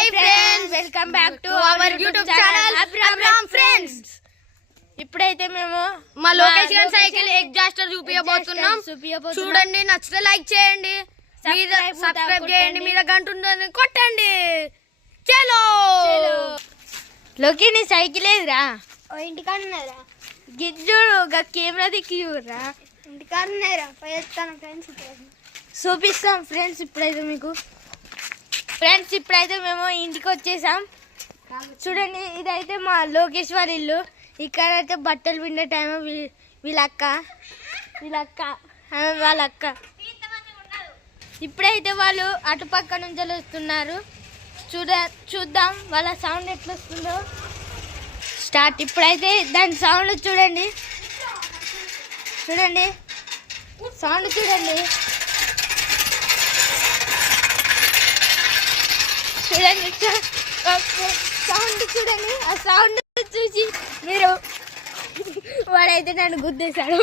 Hi friends, welcome back to our YouTube channel Abram friends. ఇప్పుడైతే మేము మా లోకేష్ గారి సైకిల్ ఎగ్జాస్టర్ చూపించబోతున్నాం. చూడండి, నచ్చితే లైక్ చేయండి, సబ్స్క్రైబ్ చేయండి, మీద గంట ఉందని కొట్టండి. చలో లోకి నీ సైకిల్ ఏదిరా? ఇంటికాడన్నారా? గిజ్జుడు కెమెరా దిక్కి చూడరా. ఇంటికాడన్నారా? పోయేస్తాను ఫ్రెండ్స్. చూపిస్తాం ఫ్రెండ్స్. ఇప్పుడైతే మేము ఇంటికి వచ్చేసాం. చూడండి, ఇదైతే మా లోకేష్ వాళ్ళ ఇల్లు. ఇక్కడైతే బట్టలు పిండే టైం వీళ్ళ అక్క వాళ్ళ అక్క. ఇప్పుడైతే వాళ్ళు అటుపక్క నుంచి వస్తున్నారు. చూద్దాం వాళ్ళ సౌండ్ ఎట్లా వస్తుందో. స్టార్ట్. ఇప్పుడైతే దాని సౌండ్ చూడండి సౌండ్ చూడండి. సౌండ్ చూడండి. ఆ సౌండ్ చూసి మీరు వాడైతే నన్ను గుద్దేశాడు.